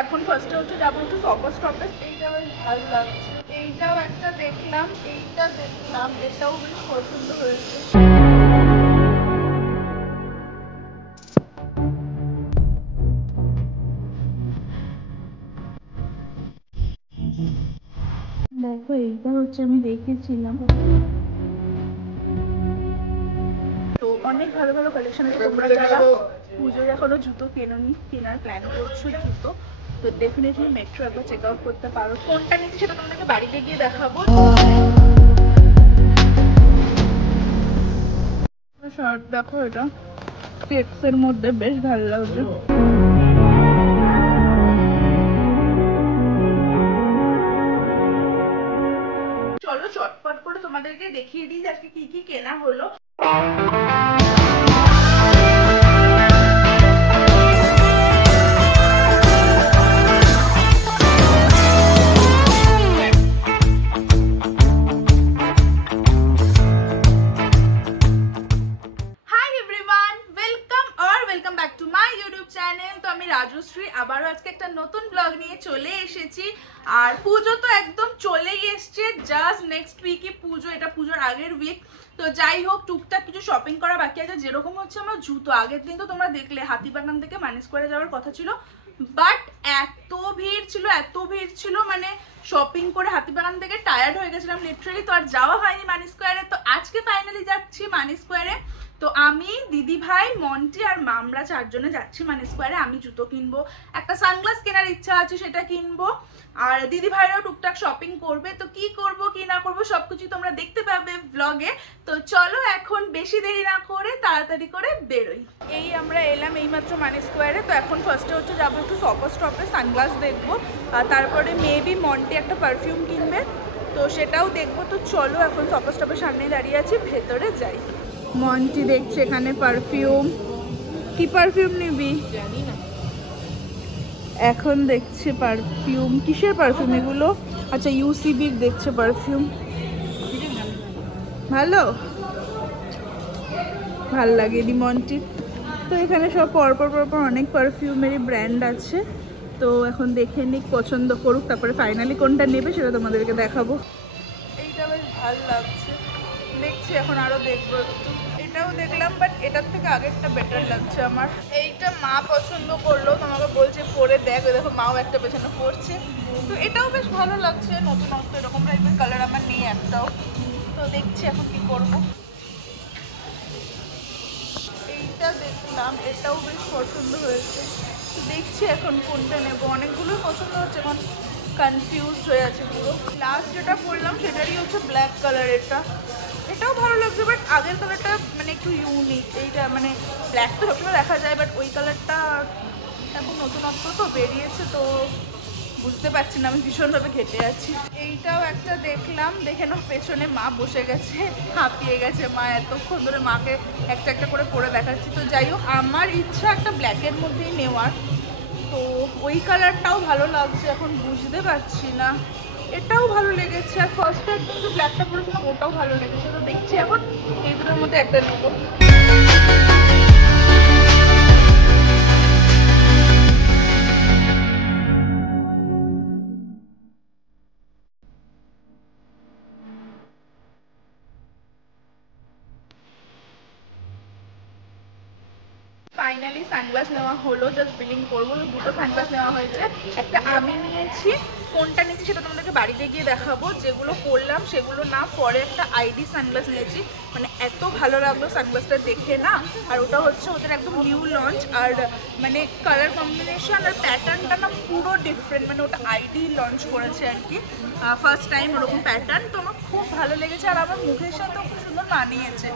এখন ফার্স্টে হচ্ছে যাবো একটু শপার স্টপে। এইটা বেশ ভালো লাগছে, এইটাও একটা দেখলাম, এইটা দেখলাম, এটাও বেশ পছন্দ হয়েছে। দেখো এইটা হচ্ছে আমি দেখেছিলাম, তো অনেক ভালো ভালো কালেকশন আছে। তোমরা যারা পুজোর এখনো জুতো কেনার প্ল্যান করছো জুতো, তো ডেফিনেটলি মেট্রো একবার চেক আউট করতে পারো। কোনটা নিচ্ছি সেটা তোমাদেরকে বাড়িতে গিয়ে দেখাবো। শার্ট দেখো, এটা চেকসের মধ্যে বেশ ভালো লাগছে। চলো চটপট করে তোমাদেরকে দেখিয়ে দিই আজকে কি কি কেনা হলো। রাজশ্রী আবারও আজকে একটা নতুন ব্লগ নিয়ে চলে এসেছি। আর পুজো তো একদম চলেই এসছে, জাস্ট নেক্সট উইকই পুজো, এটা পুজোর আগের উইক। তো যাই হোক, টুকটাক কিছু শপিং করা বাকি আছে। যেরকম হচ্ছে আমার জুতো, আগের দিন তো তোমরা দেখলে হাতিবাগান থেকে মানিস করে যাওয়ার কথা ছিল, বাট এত ভিড় ছিল মানে শপিং করে হাতিবাগান থেকে টায়ার্ড হয়ে গেছিলাম লিটারালি, তো আর যাওয়া হয়নি মানি স্কোয়ারে। তো আজকে ফাইনালি যাচ্ছি মানি স্কোয়ারে। তো আমি, দিদি ভাই, মন্টি আর মামরা চারজনে যাচ্ছি মানি স্কোয়ারে। আমি জুতো কিনবো, একটা সানগ্লাস কেনার ইচ্ছা আছে সেটা কিনবো, আর দিদি ভাইরাও টুকটাক শপিং করবে। তো কি করব কি না করবো সবকিছু তোমরা দেখতে পাবে ব্লগে। তো চলো এখন বেশি দেরি না করে তাড়াতাড়ি করে বেরোই। এই আমরা এলাম এইমাত্র মানি স্কোয়ারে। তো এখন ফার্স্টে হচ্ছে যাবো একটু শপার স্টপে, সানগ্লাস দেখবো, আর তারপরে মেবি মন্টি একটা পারফিউম কিনবে, তো সেটাও দেখবো। তো চলো এখন শপার স্টপের সামনে দাঁড়িয়ে আছি, ভেতরে যাই। মন্টি দেখছে এখানে পারফিউম। কি পারফিউম নিবি? জানি না, এখন দেখছে পারফিউম। কিসের পারফিউম এগুলো? আচ্ছা, ইউসিবির দেখছে পারফিউম। ভালো লাগে মন্টি। তো এখানে সব পরপর অনেক পারফিউমেরই ব্র্যান্ড আছে। তো এখন দেখে নিক, পছন্দ করুক, তারপরে ফাইনালি কোনটা নেবে সেটা তোমাদেরকে দেখাবো। এইটা বেশ ভালো লাগছে, দেখছি এখন আরো দেখবো একটু। এটাও দেখলাম, বাট এটার থেকে আগেরটা বেটার লাগছে আমার। এইটা মা পছন্দ করলো, তোমাকে বলছে পরে দেখ, দেখো মাও একটা পেছনে পড়ছে। তো এটাও বেশ ভালো লাগছে, নতুনত্ব এরকম টাইপের কালার আমার নেই একটাও। তো দেখছি এখন কি করবো। এইটা দেখলাম, এটাও বেশ পছন্দ হয়েছে। দেখছি এখন কোনটা নেবো, অনেকগুলো পছন্দ হচ্ছে, এখন কনফিউজ হয়ে আছে পুরো। লাস্ট যেটা পরলাম সেটারই হচ্ছে ব্ল্যাক কালার, এটাও ভালো লাগছে, বাট আগের কালারটা মানে একটু ইউনিক। এইটা মানে ব্ল্যাক তো সবসময় দেখা যায়, বাট ওই কালারটা এখন নতুনত্ব তো বেরিয়েছে, তো বুঝতে পারছি না, আমি ভীষণভাবে ঘেটে আছি। এইটাও একটা দেখলাম, দেখে নাও পেছনে মা বসে গেছে, হাঁপিয়ে গেছে মা, এতক্ষণ ধরে মাকে একটা একটা করে পরে দেখাচ্ছি। তো যাই হোক, আমার ইচ্ছা একটা ব্ল্যাকের মধ্যেই নেওয়ার, তো ওই কালারটাও ভালো লাগছে, এখন বুঝতে পারছি না। এটাও ভালো লেগেছে, আর ফার্স্টে একদম যে ব্ল্যাকটা পরেছিলাম ওটাও ভালো লেগেছে। তো দেখছি এখন এই দুটোর মধ্যে একটা নেবো। ফাইনালি সানগ্লাস নেওয়া হলো, জাস্ট বিলিং করবো। দুটো সানগ্লাস নেওয়া হয়েছে, একটা আমি নিয়েছি, কোনটা নিয়েছি সেটা তোমাদেরকে বাড়িতে গিয়ে দেখাবো। যেগুলো পরলাম সেগুলো না, পরে একটা আইডি সানগ্লাস নিয়েছি, মানে এত ভালো লাগলো সানগ্লাসটা দেখে না। আর ওটা হচ্ছে ওদের একদম নিউ লঞ্চ, আর মানে কালার কম্বিনেশন আর প্যাটার্নটা না পুরো ডিফারেন্ট, মানে ওটা আইডি লঞ্চ করেছে আর কি, ফার্স্ট টাইম ওরকম প্যাটার্ন। তো আমার খুব ভালো লেগেছে, আর আমার মুখের সাথেও খুব সুন্দর মানিয়েছে।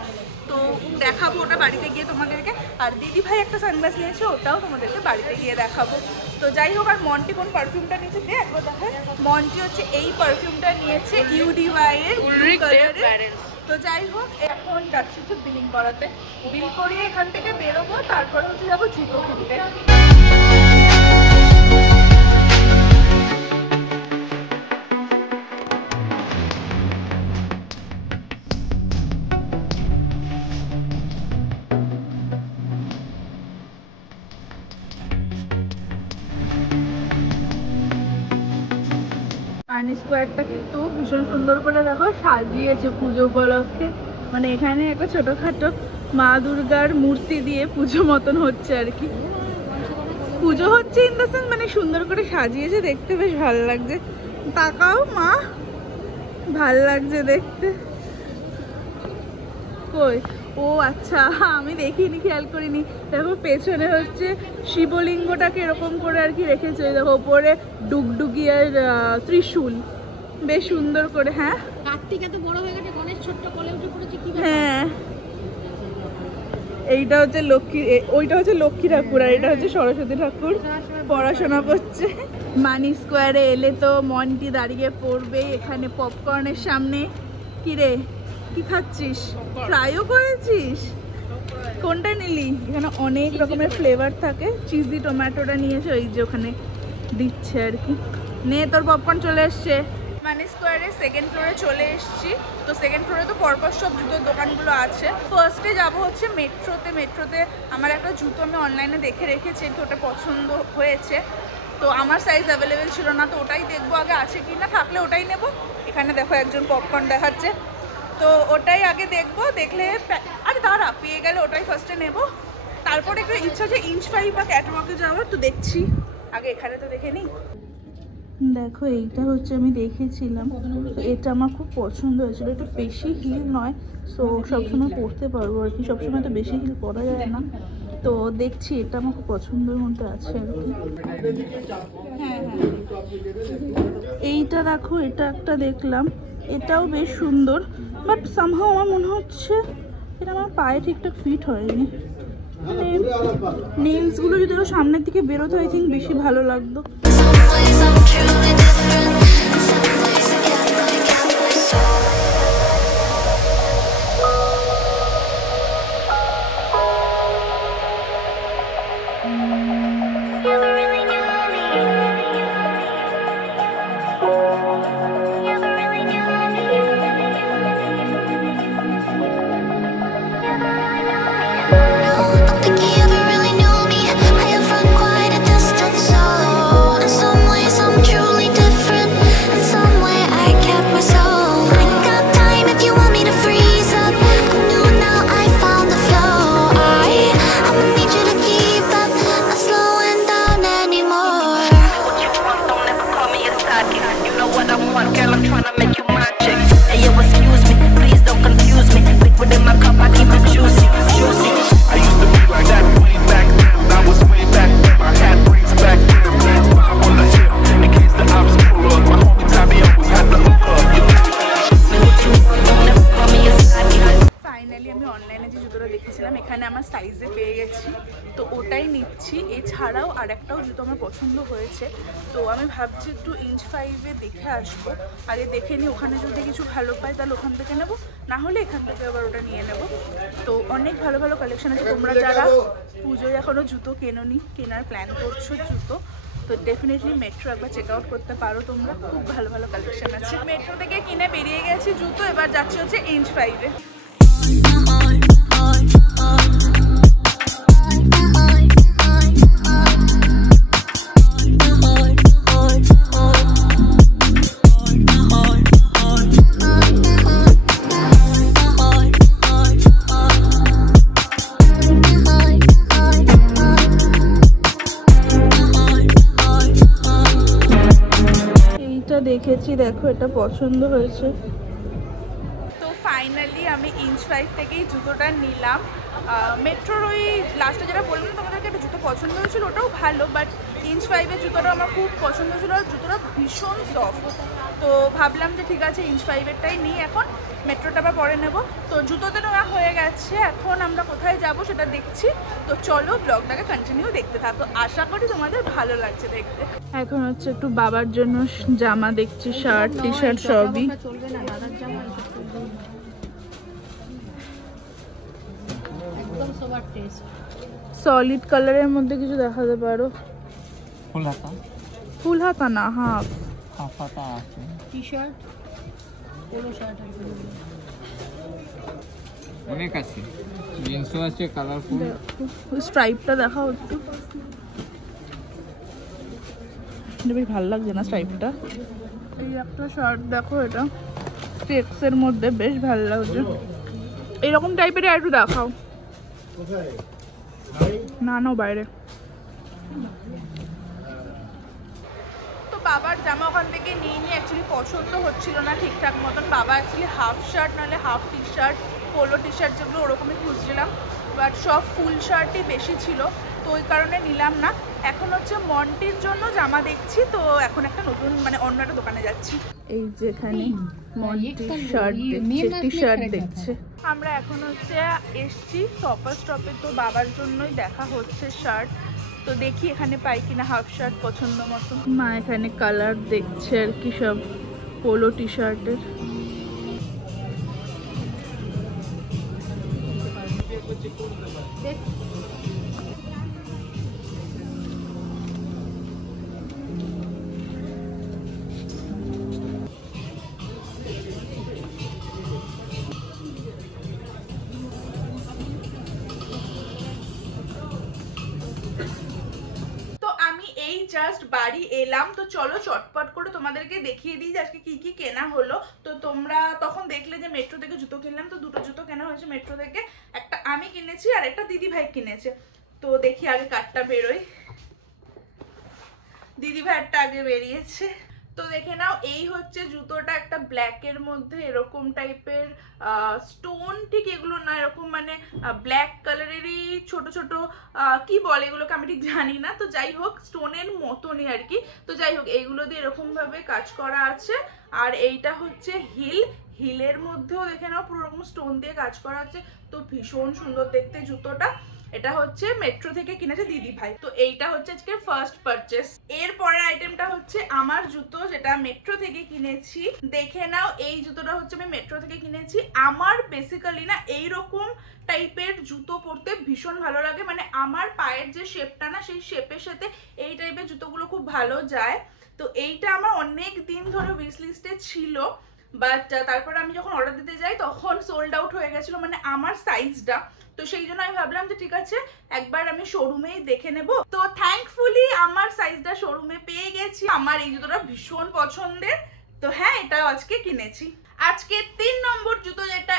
তো দেখাবো ওটা বাড়িতে গিয়ে তোমাদেরকে। আর দিদি ভাই একটা সানগ্লাস নিয়েছে, ওটাও তোমাদেরকে বাড়িতে গিয়ে দেখাবো। তো যাই হোক, আর মন্টি কোন পারফিউমটা নিয়েছে দিয়ে একবার দেখায়। মন্টি হচ্ছে এই পারফিউমটা নিয়েছে, ইউডিওয়াই এর ব্লু কালারের। তো যাই হোক, এখন যাচ্ছি হচ্ছে বিলিং করাতে, বিল করিয়ে এখান থেকে বেরোবো, তারপর হচ্ছে যাবো জুতো কিনতে। আর্নি স্কোয়ারটা কিন্তু ভীষণ সুন্দর করে দেখো সাজিয়েছে পুজো উপলক্ষে। মানে এখানে একটা ছোটখাটো মা দুর্গার মূর্তি দিয়ে পুজো মতন হচ্ছে আর কি। পুজো হচ্ছে ইন দ্য সেন্স মানে সুন্দর করে সাজিয়েছে, দেখতে বেশ ভালো লাগছে। তাকাও মা, ভাল লাগছে দেখতে। কই ও আচ্ছা, আমি দেখিনি, খেয়াল করিনি। দেখো পেছনে হচ্ছে শিবলিঙ্গটাকে এরকম করে আর কি রেখেছে। দেখো ওপরে ডুগডুগি আর ত্রিশূল বেশ সুন্দর করে। হ্যাঁ কার্তিক এত বড় হয়ে গেছে, গণেশ ছোট্ট কোলে উঠে পড়েছে কি? হ্যাঁ এইটা হচ্ছে লক্ষ্মী, ওইটা হচ্ছে লক্ষ্মী ঠাকুর আর এটা হচ্ছে সরস্বতী ঠাকুর পড়াশোনা করছে। মানি স্কোয়ারে এলে তো মনটি দাঁড়িয়ে পড়বে এখানে পপকর্নের সামনে। কিরে কি খাচ্ছিস? ফ্রাইও করেছিস? কোনটা নিলি? এখানে অনেক রকমের ফ্লেভার থাকে। চিজি টমেটোটা নিয়েছে, ওই যে ওখানে দিচ্ছে আর কি। নে তোর পপকর্ন চলে এসছে। মানি স্কোয়ারে সেকেন্ড ফ্লোরে চলে এসেছি। তো সেকেন্ড ফ্লোরে তো পরপর সব জুতোর দোকানগুলো আছে। ফার্স্টে যাবো হচ্ছে মেট্রোতে। মেট্রোতে আমার একটা জুতো আমি অনলাইনে দেখে রেখেছি, তো ওটা পছন্দ হয়েছে। তো আমার সাইজ অ্যাভেলেবেল ছিল না, তো ওটাই দেখবো আগে আছে কি না, থাকলে ওটাই নেব। এখানে দেখো একজন পপকর্ন দেখাচ্ছে, তো ওটাই আগে দেখবো। দেখলে আরে দাঁড়া, পেয়ে গেলে ওটাই ফার্স্টে নেব। তারপরে একটু ইচ্ছা আছে ইঞ্চ 5 বা ক্যাটওয়াকে যাওয়ার, তো দেখছি আগে এখানে তো দেখে নিই। দেখো এইটা হচ্ছে আমি দেখেছিলাম, এটা আমার খুব পছন্দ হয়েছিল। একটু বেশি হিল নয়, সো সবসময় পরতে পারবো আর কি। সবসময় তো বেশি হিল পরা যায় না, তো দেখছি এটা আমার খুব পছন্দের মধ্যে আছে আর কি। হ্যাঁ হ্যাঁ এইটা দেখো, এটা একটা দেখলাম, এটাও বেশ সুন্দর, বাট সামহাও আমার মনে হচ্ছে এটা আমার পায়ে ঠিকঠাক ফিট হয়নি। মানে নেলসগুলো যদি ওরা সামনের দিকে বেরোতো আই থিঙ্ক বেশি ভালো লাগতো। এখানে আমার সাইজে পেয়ে গেছি, তো ওটাই নিচ্ছি। এছাড়াও আর একটাও জুতো আমার পছন্দ হয়েছে, তো আমি ভাবছি একটু ইঞ্চ 5-এ দেখে আসবো। আগে দেখে নিই, ওখানে যদি কিছু ভালো পাই তাহলে ওখান থেকে নেবো, না হলে এখান থেকে আবার ওটা নিয়ে নেবো। তো অনেক ভালো ভালো কালেকশন আছে। তোমরা যারা পুজোয় এখনও জুতো কেনোনি, কেনার প্ল্যান করছো জুতো, তো ডেফিনেটলি মেট্রো একবার চেক আউট করতে পারো তোমরা। খুব ভালো ভালো কালেকশন আছে। মেট্রো থেকে কিনে বেরিয়ে গেছি জুতো, এবার যাচ্ছি হচ্ছে ইঞ্চ 5-এ। দেখেছি, দেখো এটা পছন্দ হয়েছে। তো ফাইনালি আমি ইঞ্চ 5 থেকেই জুতোটা নিলাম। মেট্রোর ওই লাস্টে যেটা বললাম তোমাদেরকে, একটা জুতো পছন্দ হয়েছিল, ওটাও ভালো, বাট ইঞ্চ 5-এর জুতোটা আমার খুব পছন্দ ছিল। আর জুতোটা ভীষণ সফট, তো ভাবলাম যে ঠিক আছে ইঞ্চ 5-এরটাই নিই এখন, মেট্রোটা আবার পরে নেব। তো জুতোতে নেওয়া হয়ে গেছে, এখন আমরা কোথায় যাব সেটা দেখছি। তো চলো ব্লগটাকে কন্টিনিউ দেখতে থাকো, আশা করি তোমাদের ভালো লাগছে দেখতে। এখন হচ্ছে একটু বাবার জন্য জামা দেখছি, শার্ট টি শার্ট সবই। সলিড কালারের মধ্যে কিছু দেখাতে পারো? ফুল হাতা? ফুল হাতা না, হাফ হাতা আছে। টি শার্ট, পোলো শার্ট অনেক আছে, জিন্সও আছে কালারফুল। স্ট্রাইপটা দেখাও একটু, বেশ ভালো লাগছে না স্ট্রাইপটা? এই একটা শার্ট দেখো, এটা চেক্সের মধ্যে বেশ ভালো লাগছে। এরকম টাইপের একটু দেখাও। না না বাইরে। তো বাবার জামা ওখান থেকে নিয়ে অ্যাকচুয়ালি পছন্দ হচ্ছিল না ঠিকঠাক মতন। বাবা অ্যাকচুয়ালি হাফ শার্ট নাহলে half T shirt, polo T shirt যেগুলো ওরকমই খুঁজছিলাম, বাট সব ফুল শার্টই বেশি ছিল, তো ওই কারণে নিলাম না। এখন হচ্ছে মন্টির জন্য জামা দেখছি, তো এখন একটা নতুন মানে অন্য একটা দোকানে যাচ্ছি। এই যেখানে টি শার্ট দেখছে। আমরা এখন হচ্ছে এসছি শপার স্টপে, তো বাবার জন্যই দেখা হচ্ছে শার্ট। তো দেখি এখানে পাই কিনা হাফ শার্ট পছন্দ মতো। মা এখানে কালার দেখছে আর কি সব পোলো টি শার্টের। জাস্ট বাড়ি এলাম, তো চলো চটপট করে তোমাদেরকে দেখিয়ে দিই যে আজকে কি কি কেনা হলো। তো তোমরা তখন দেখলে যে মেট্রো থেকে জুতো কিনলাম, তো দুটো জুতো কেনা হয়েছে মেট্রো থেকে, একটা আমি কিনেছি আর একটা দিদি ভাই কিনেছে। তো দেখি আগে কার্ডটা বেরোয়। দিদি ভাইয়েরটা আগে বেরিয়েছে, তো দেখে নাও। এই হচ্ছে জুতোটা, একটা ব্ল্যাকের মধ্যে এরকম টাইপের স্টোন, ঠিক এগুলো না, এরকম মানে ব্ল্যাক কালারেরই ছোট ছোট কি বলে এগুলোকে আমি ঠিক জানি না, তো যাই হোক স্টোনের মতনই আর কি। তো যাই হোক এইগুলো দিয়ে এরকম ভাবে কাজ করা আছে। আর এইটা হচ্ছে হিলের মধ্যেও দেখে নাও পুরো রকম স্টোন দিয়ে কাজ করা আছে, তো ভীষণ সুন্দর দেখতে জুতোটা। এটা হচ্ছে মেট্রো থেকে কিনেছে দিদি ভাই। তো এইটা হচ্ছে আজকে ফার্স্ট পারচেস। এর পরের আইটেমটা হচ্ছে আমার জুতো, যেটা মেট্রো থেকে কিনেছি। দেখে নাও এই জুতোটা হচ্ছে আমি মেট্রো থেকে কিনেছি। আমার বেসিক্যালি না এইরকম টাইপের জুতো পরতে ভীষণ ভালো লাগে, মানে আমার পায়ের যে শেপটা না, সেই শেপের সাথে এই টাইপের জুতোগুলো খুব ভালো যায়। তো এইটা আমার অনেক দিন ধরে উইশ লিস্টে ছিল, বাট তারপরে আমি যখন অর্ডার দিতে যাই তখন সোল্ড আউট হয়ে গেছিলো, মানে আমার সাইজটা। তো সেই জন্য আমি ভাবলাম যে ঠিক আছে একবার আমি শোরুমেই দেখে নেব। তো থ্যাঙ্কফুলি আমার সাইজটা শোরুমে পেয়ে গেছি। আমার এই জুতোটা ভীষণ পছন্দের, তো হ্যাঁ এটা আজকে কিনেছি। আজকে 3 নম্বর জুতো যেটা,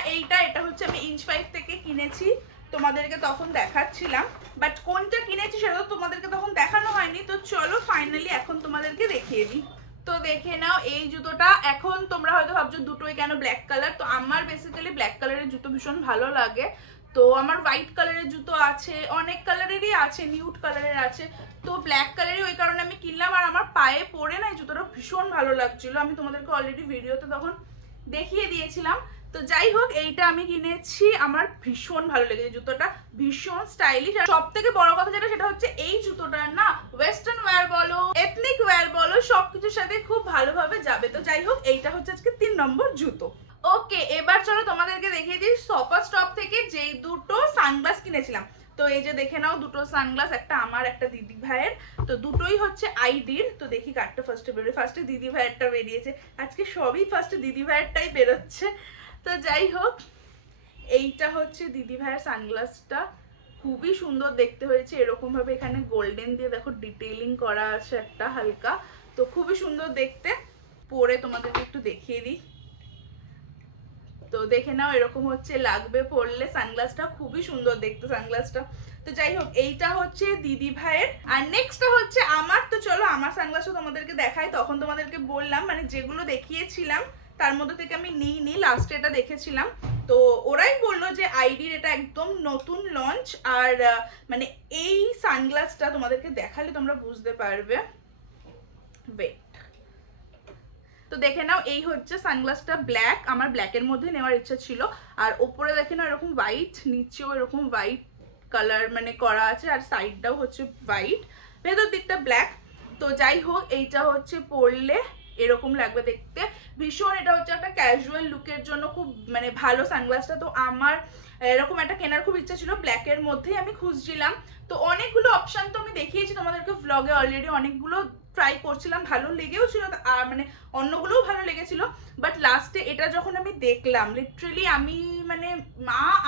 এটা হচ্ছে আমি ইঞ্চ 5 থেকে কিনেছি, তোমাদেরকে তখন দেখাচ্ছিলাম, বাট কোনটা কিনেছি সেটা তো তোমাদেরকে তখন দেখানো হয়নি। তো চলো ফাইনালি এখন তোমাদেরকে দেখিয়ে দিই। তো দেখে নাও এই জুতোটা। এখন তোমরা হয়তো ভাবছো দুটোই কেন ব্ল্যাক কালার, তো আমার বেসিক্যালি ব্ল্যাক কালারের জুতো ভীষণ ভালো লাগে। তো আমার হোয়াইট কালারের জুতো আছে, অনেক কালারেরই আছে, নিউড কালারের আছে, তো ব্ল্যাক কালারই ওই কারণে আমি কিনলাম। আর আমার পায়ে পরে না এই জুতোটা ভীষণ ভালো লাগছিল, আমি তোমাদেরকে অলরেডি ভিডিওতে তখন দেখিয়ে দিয়েছিলাম। তো যাই হোক এইটা আমি কিনেছি, আমার ভীষণ ভালো লেগেছে জুতোটা, ভীষণ স্টাইলিশ। আর সব থেকে বড় কথা যেটা, সেটা হচ্ছে এই জুতোটা না ওয়েস্টার্ন ওয়্যার বলো এথনিক ওয়্যার বলো সবকিছুর সাথে খুব ভালোভাবে যাবে। তো যাই হোক এইটা হচ্ছে আজকে 3 নম্বর জুতো। ওকে এবার চলো তোমাদেরকে দেখিয়ে দিই শপার স্টপ থেকে যেই দুটো সানগ্লাস কিনেছিলাম। তো এই যে দেখে নাও দুটো সানগ্লাস, একটা আমার একটা দিদি ভাইয়ের, তো দুটোই হচ্ছে আইডির। তো দেখি কার্ডটা ফার্স্টে বেরোয়, ফার্স্টে দিদি ভাইয়েরটা বেরিয়েছে, আজকে সবই ফার্স্টে দিদি ভাইয়েরটাই বেরোচ্ছে। তো যাই হোক এইটা হচ্ছে দিদি ভাইয়ের সানগ্লাসটা, খুবই সুন্দর দেখতে হয়েছে, এরকম ভাবে এখানে গোল্ডেন দিয়ে দেখো ডিটেইলিং করা আছে একটা হালকা, তো খুবই সুন্দর দেখতে। পরে তোমাদেরকে একটু দেখিয়ে দিই। তো দেখে নাও এরকম হচ্ছে লাগবে পরলে সানগ্লাসটা, খুবই সুন্দর দেখতে সানগ্লাসটা। তো যাই হোক এইটা হচ্ছে দিদি ভাইয়ের, আর নেক্সটটা হচ্ছে আমার। তো চলো আমার সানগ্লাসও তোমাদেরকে দেখাই। তখন তোমাদেরকে বললাম মানে যেগুলো দেখিয়েছিলাম তার মধ্যে থেকে আমি নিইনি, লাস্টে এটা দেখেছিলাম। তো ওরাই বললো যে আইডির এটা একদম নতুন লঞ্চ, আর মানে এই সানগ্লাসটা তোমাদেরকে দেখালে তোমরা বুঝতে পারবে। ওয়েট, তো দেখে নাও এই হচ্ছে সানগ্লাসটা ব্ল্যাক, আমার ব্ল্যাকের মধ্যে নেওয়ার ইচ্ছা ছিল। আর ওপরে দেখে নাও এরকম হোয়াইট, নিচেও এরকম হোয়াইট কালার মানে করা আছে, আর সাইডটাও হচ্ছে হোয়াইট, ভেতর দিকটা ব্ল্যাক। তো যাই হোক এইটা হচ্ছে পরলে এরকম লাগবে দেখতে ভীষণ। এটা হচ্ছে একটা ক্যাজুয়াল লুকের জন্য খুব মানে ভালো সানগ্লাসটা। তো আমার এরকম একটা কেনার খুব ইচ্ছা ছিল, ব্ল্যাকের মধ্যেই আমি খুঁজছিলাম। তো অনেকগুলো অপশন তো আমি দেখিয়েছি তোমাদেরকে ভ্লগে অলরেডি, অনেকগুলো ট্রাই করছিলাম, ভালো লেগেও ছিল, আর মানে অন্যগুলোও ভালো লেগেছিল। বাট লাস্টে এটা যখন আমি দেখলাম লিটারেলি আমি মানে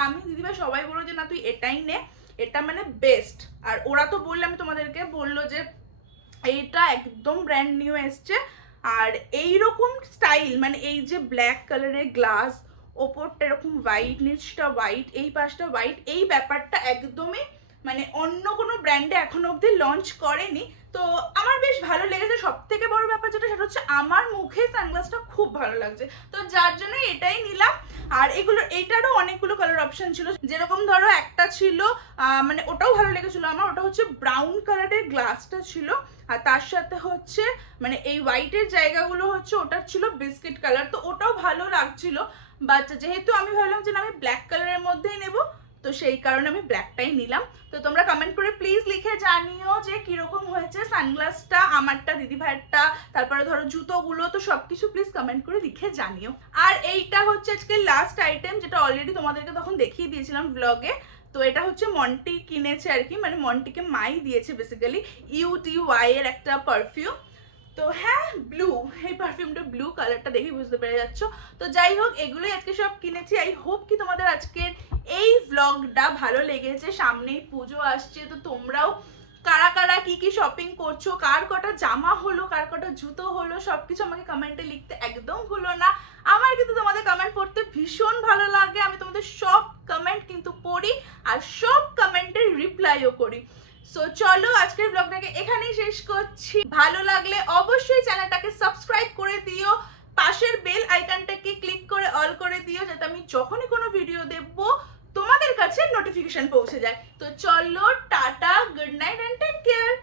আমি দিদিভাই সবাই বললো যে না তুই এটাই নে, এটা মানে বেস্ট। আর ওরা তো বললো, আমি তোমাদেরকে বললো যে এইটা একদম ব্র্যান্ড নিউ এসছে, আর এইরকম স্টাইল মানে এই যে ব্ল্যাক কালারের গ্লাস, ওপরটা এরকম হোয়াইট, নিচটা হোয়াইট, এই পাশটা হোয়াইট, এই ব্যাপারটা একদমই মানে অন্য কোনো ব্র্যান্ডে এখনো অবধি লঞ্চ করেনি। তো আমার বেশ ভালো লেগেছে। সব থেকে বড় ব্যাপার যেটা সেটা হচ্ছে আমার মুখে সানগ্লাসটা খুব ভালো লাগছে, তো যার জন্য এটাই নিলাম। আর এইটারও অনেকগুলো কালার অপশন ছিল, যেরকম ধরো একটা ছিল মানে ওটাও ভালো লেগেছিল আমার, ওটা হচ্ছে ব্রাউন কালারের গ্লাসটা ছিল, আর তার সাথে হচ্ছে মানে এই হোয়াইটের জায়গাগুলো হচ্ছে ওটার ছিল বিস্কিট কালার, তো ওটাও ভালো লাগছিল। বাট যেহেতু আমি ভাবলাম যে আমি ব্ল্যাক কালারের মধ্যেই নেব, তো সেই কারণে আমি ব্ল্যাকটাই নিলাম। তো তোমরা কমেন্ট করে প্লিজ লিখে জানিও যে কিরকম হয়েছে সানগ্লাসটা, আমারটা, দিদি ভাইয়েরটা, তারপরে ধরো জুতোগুলো, তো সবকিছু প্লিজ কমেন্ট করে লিখে জানিও। আর এইটা হচ্ছে আজকে লাস্ট আইটেম, যেটা অলরেডি তোমাদেরকে তখন দেখিয়ে দিয়েছিলাম ব্লগে। তো এটা হচ্ছে মন্টি কিনেছে আর কি, মানে মন্টিকে মাই দিয়েছে বেসিক্যালি, UTY এর একটা পারফিউম। তো হ্যাঁ, ব্লু, এই পারফিউমটা ব্লু কালারটা দেখে বুঝতে পেরে যাচ্ছ। তো যাই হোক, এগুলোই আজকে সব কিনেছি। আই হোপ কি তোমাদের আজকের এই ভ্লগটা ভালো লেগেছে। সামনেই পুজো আসছে, তো তোমরাও কারা কারা কি কি শপিং করছো, কার কটা জামা হলো, কার কটা জুতো হলো, সবকিছু আমাকে কমেন্টে লিখতে একদম ভুলো না। আমার কিন্তু তোমাদের কমেন্ট পড়তে ভীষণ ভালো লাগে, আমি তোমাদের সব কমেন্ট কিন্তু পড়ি আর সব কমেন্টের রিপ্লাইও করি। সো চলো আজকের ব্লগটাকে এখানেই শেষ করছি। ভালো লাগলে অবশ্যই চ্যানেলটাকে সাবস্ক্রাইব করে দিও, পাশের বেল আইকনটাকে ক্লিক করে অল করে দিও, যাতে আমি যখনই কোনো ভিডিও দেবো তোমাদের কাছে নোটিফিকেশন পৌঁছে যায়। তো চলো, tata, good night and take care.